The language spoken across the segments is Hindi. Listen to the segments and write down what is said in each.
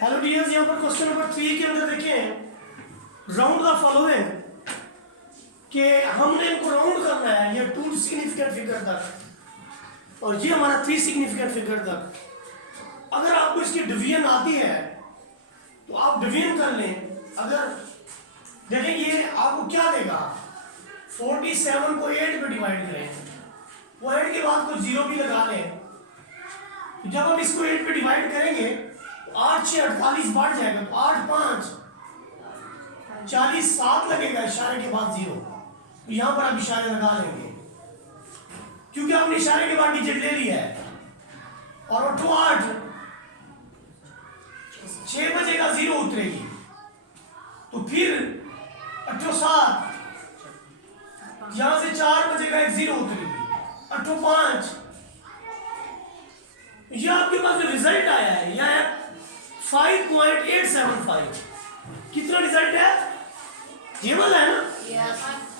हेलो डियर्स, यहाँ पर क्वेश्चन नंबर 3 के अंदर देखें राउंड द फॉलोइंग कि हमने इनको राउंड करना है ये 2 सिग्निफिकेंट फिगर तक और ये हमारा 3 सिग्निफिकेंट फिगर तक। अगर आपको इसकी डिवीजन आती है तो आप डिवीजन कर लें। अगर देखें ये आपको क्या देगा, 47 को 8 पे डिवाइड करें, पॉइंट के बाद कुछ 0 भी लगा लें। जब हम इसको 8 पे डिवाइड करेंगे तो 8 6 48 बढ़ जाएगा, तो 8 5 40 7 लगेगा, इशारे के बाद 0। तो यहाँ पर आप इशारे लगा लेंगे क्योंकि हमने इशारे के बाद डिजिट ले लिया है। और 8 6 बजेगा 0 उतरेगी, तो फिर 8 7 यहाँ से 4 बजेगा एक 0 उतरेगी, 8 5। यह आपके पास जो रिजल्ट आया है यह है 5.875। कितना रिजल्ट है, ये वाला है ना,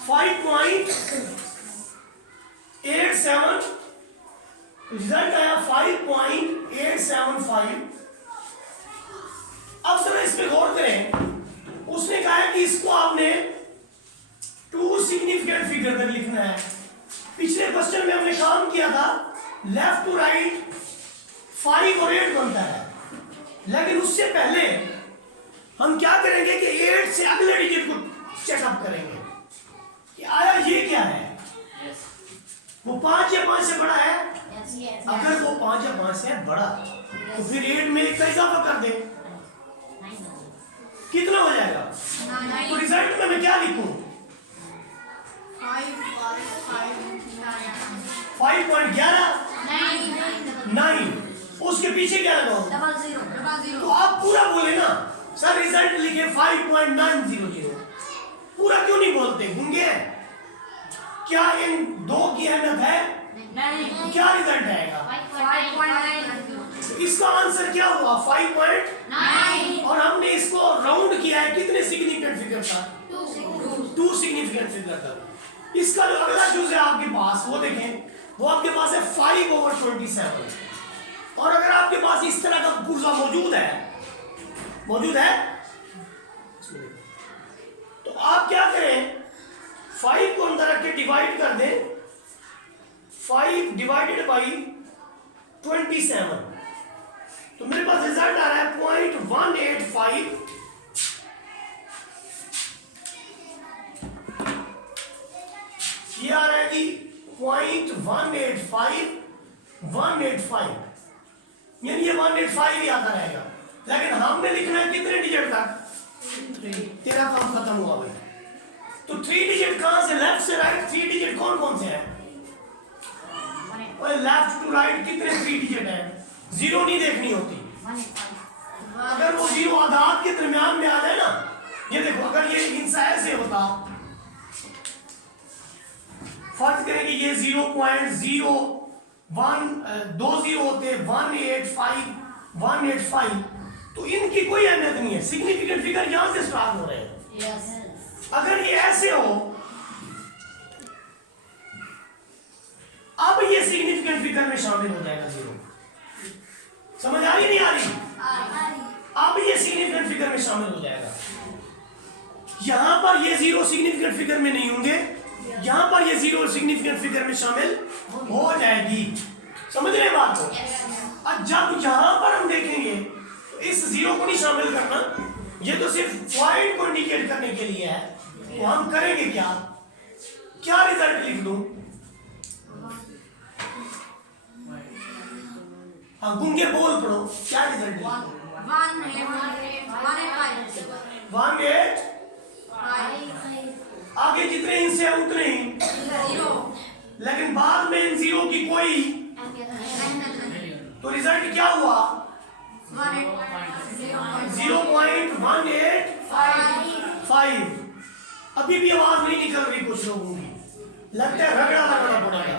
5.87 रिजल्ट आया 5.875। अब जरा इस पे गौर करें, उसने कहा है कि इसको आपने 2 सिग्निफिकेंट फिगर तक लिखना है। पिछले क्वेश्चन में हमने काम किया था लेफ्ट टू राइट 5 और 8 बनता है, लेकिन उससे पहले हम क्या करेंगे कि 8 से अगले डिजिट को चेकअप करेंगे कि आया ये क्या है। वो 5 या 5 से बड़ा है, अगर वो 5 या 5 से बड़ा तो फिर 8 में एक का इजाफा कर दे, कितना हो जाएगा। तो रिजल्ट में मैं क्या लिखूं, 5.11 उसके पीछे क्या लगाऊं, 00। तो आप पूरा बोले ना सर, रिजल्ट लिखे 5.900। पूरा क्यों नहीं बोलते, गूंगे? क्या इन 2 की अहमियत है? नहीं। तो क्या रिजल्ट आएगा, 5.9। इसका आंसर क्या हुआ, 5.9। और हमने इसको राउंड किया है कितने सिग्निफिकेंट फिगर तक, 2 सिग्निफिकेंट फिगर तक। इसका जो अगला चूज है आपके पास वो देखें, वो आपके पास है 5/27। और अगर आपके पास इस तरह का पुर्जा मौजूद है तो आप क्या करें, 5 को अंदर रख के डिवाइड कर दें, 5 डिवाइडेड बाई 27। तो मेरे पास रिजल्ट आ रहा है 0.185। ये आ रहा है जी 0.185 यानी ये 185 ही आता रहेगा। लेकिन हमने लिखना है कितने डिजिट तक, 13 काम खत्म हुआ भाई। तो 3 डिजिट कहां से, लेफ्ट से राइट 3 डिजिट कौन कौन से हैं, और लेफ्ट टू राइट कितने 3 डिजिट हैं, 0 नहीं देखनी होती। अगर वो 0 आधार के दरमियान में आ जाए ना, ये देखो अगर ये हिस्सा ऐसे होता, फर्ज करें कि ये 0.0120 होते 185 तो इनकी कोई अहमियत नहीं है, सिग्निफिकेंट फिगर यहां से स्टार्ट हो रहे हैं। अगर ये ऐसे हो, अब ये सिग्निफिकेंट फिगर में शामिल हो जाएगा 0। समझ आ रही नहीं आ रही, अब ये सिग्निफिकेंट फिगर में शामिल हो जाएगा। यहां पर ये 0 सिग्निफिकेंट फिगर में नहीं होंगे, यहां पर ये 0 सिग्निफिकेंट फिगर में शामिल हो जाएगी। समझ रहे हैं बात को। अब जब यहां पर हम देखेंगे तो इस 0 को नहीं शामिल करना, ये तो सिर्फ पॉइंट को इंडिकेट करने के लिए है। तो हम करेंगे क्या रिजल्ट लिख दूं, हाँ गूंगे बोल पढ़ो, क्या रिजल्ट लिखूं, 185। आगे जितने हिस्से हैं उतने ही, लेकिन बाद में इन 0 की कोई, तो रिजल्ट क्या हुआ, 0.185। अभी भी आवाज नहीं निकल रही कुछ लोगों की, लगता है रगड़ा पड़ेगा।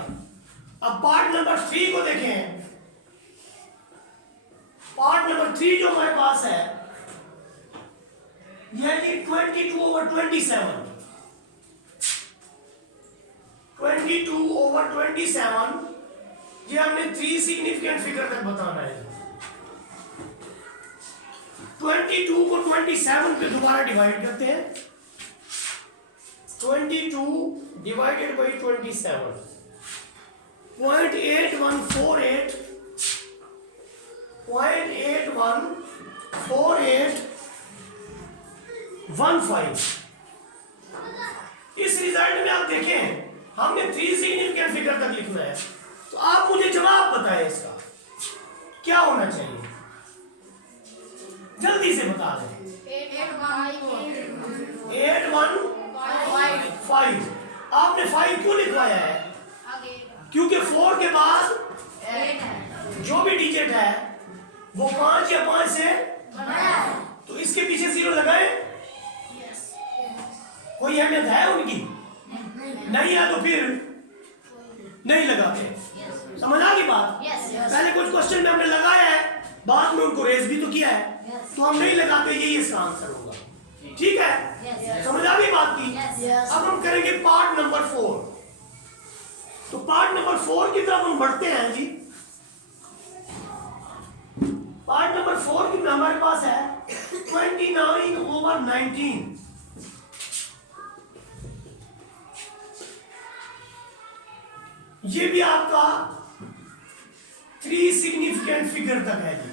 अब पार्ट नंबर 3 को देखें। पार्ट नंबर 3 जो हमारे पास है यह कि 22/27। 22/27 ये हमने 3 सिग्निफिकेंट फिगर तक बताना है। 22 को 27 पे दोबारा डिवाइड करते हैं। 22 डिवाइडेड बाई 27, 0.8148 0.814815। इस रिजल्ट में आप देखें हमने 3 सिग्निफिकेंट फिगर तक लिखना है, तो आप मुझे जवाब बताएं इसका क्या होना चाहिए, जल्दी से बता दें। 815। आपने 5 क्यों लिखवाया है? क्योंकि 4 के बाद जो भी डिजिट है वो 5 या 5 से तो इसके पीछे 0 लगाए। कोई अहमियत है उनकी? नहीं है तो फिर नहीं लगाते। समझ आ गई बात? पहले कुछ क्वेश्चन में हमने लगाया है, बाद में उनको रेज भी तो किया है, तो हम नहीं लगाते, यही इसका आंसर होगा। ठीक है? समझ आ गई बात की? अब हम करेंगे पार्ट नंबर 4। तो पार्ट नंबर 4 की तरफ हम बढ़ते हैं जी। पार्ट नंबर 4 की हमारे पास है 29/19। ये भी आपका 3 सिग्निफिकेंट फिगर तक है जी।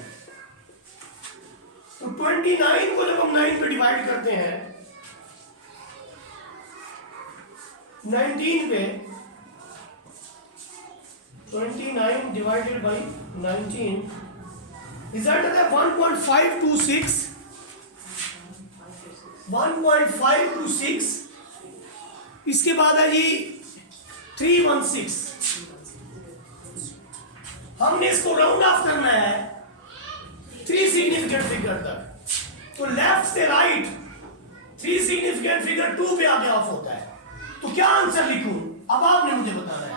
तो 29 को जब हम 9 पे डिवाइड करते हैं, 19 पे 29 डिवाइडेड बाई 19, रिजल्ट आता है 1.526। 1.526। इसके बाद है जी 316। हमने इसको राउंड ऑफ करना है 3 सिग्निफिकेंट फिगर तक। तो लेफ्ट से राइट 3 सिग्निफिकेंट फिगर 2 पे आगे ऑफ होता है। तो क्या आंसर लिखूं? अब आपने मुझे बताना है।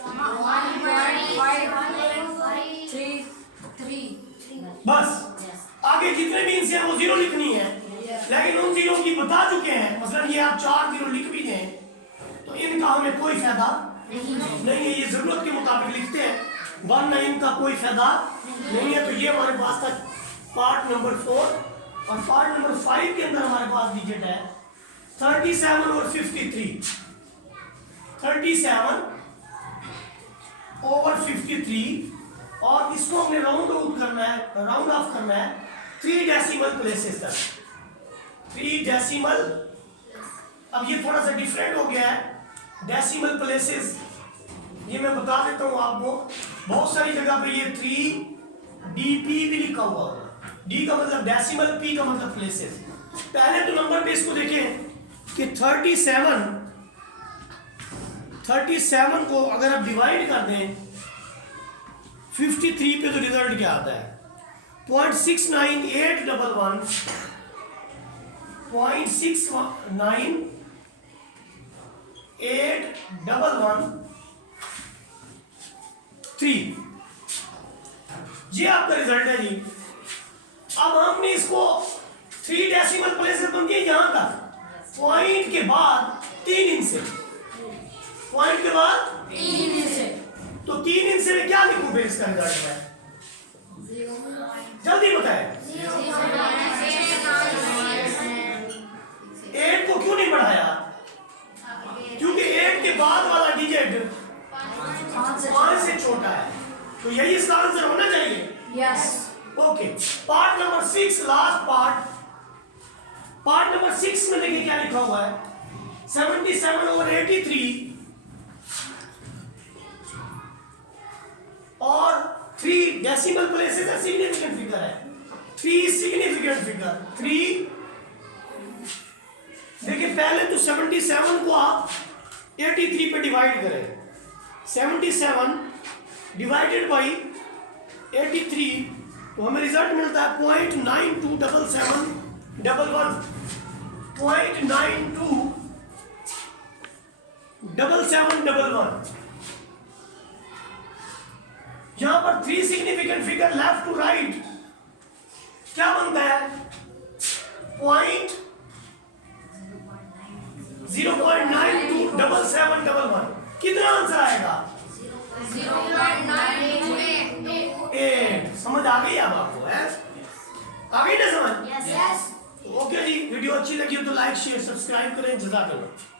1.533। बस आगे जितने भी इनसे वो 0 लिखनी है, लेकिन उन 0 की बता चुके हैं। मतलब ये आप 4 0 लिख भी दें तो इनका हमें कोई फायदा नहीं है। ये जरूरत के मुताबिक लिखते हैं, वरना इनका कोई फायदा नहीं है। तो ये हमारे पास था पार्ट नंबर 4। और पार्ट नंबर 5 के अंदर हमारे पास डिजिट है 37 और 53। 37 ओवर 53, और इसको हमने राउंड आउट करना है, राउंड ऑफ करना है 3 डेसिमल प्लेसेस तक। 3 डेसिमल, अब ये थोड़ा सा डिफरेंट हो गया है डेसिमल प्लेसेस। ये मैं बता देता हूँ आपको, बहुत सारी जगह पे ये 3DP भी लिखा हुआ होगा। D का मतलब डेसिमल, P का मतलब प्लेसेस। पहले तो नंबर पे इसको देखें कि 37 को अगर आप डिवाइड कर दें 53 पे तो रिजल्ट क्या आता है? 0.69811 0.69811 ये आपका रिजल्ट है जी। अब हमने इसको 3 डेसिमल प्लेसेस बन गए यहां तक, पॉइंट के बाद 3 इंच से, पॉइंट के बाद 3 इंच। तो 3 इंच से मैं क्या लिखूं फिर इसका रिजल्ट में? जल्दी बताएं। 8 को क्यों नहीं बढ़ाया? क्योंकि 8 के बाद वाला डिजिट 5 से छोटा है, तो यही इसका आंसर होना चाहिए। Yes. Okay, part number 6, last part. Part number 6 में देखिए क्या लिखा हुआ है 77/83 और 3 डेसिमल प्लेसेस है, सिग्निफिकेंट फिगर है। 3 सिग्निफिकेंट फिगर 3। देखिए पहले तो 77 को आप 83 पे डिवाइड करें। 77 डिवाइडेड बाई 83 तो हमें रिजल्ट मिलता है 0.927711। 0.927711। यहां पर 3 significant figure left to right क्या बनता है? 0.927711। कितना आंसर आएगा? 0.928। 8। समझ आ गई अब आपको? है आ गई ना समझ? अच्छी लगी हो तो लाइक शेयर सब्सक्राइब करें। जज़ाकल्लाह।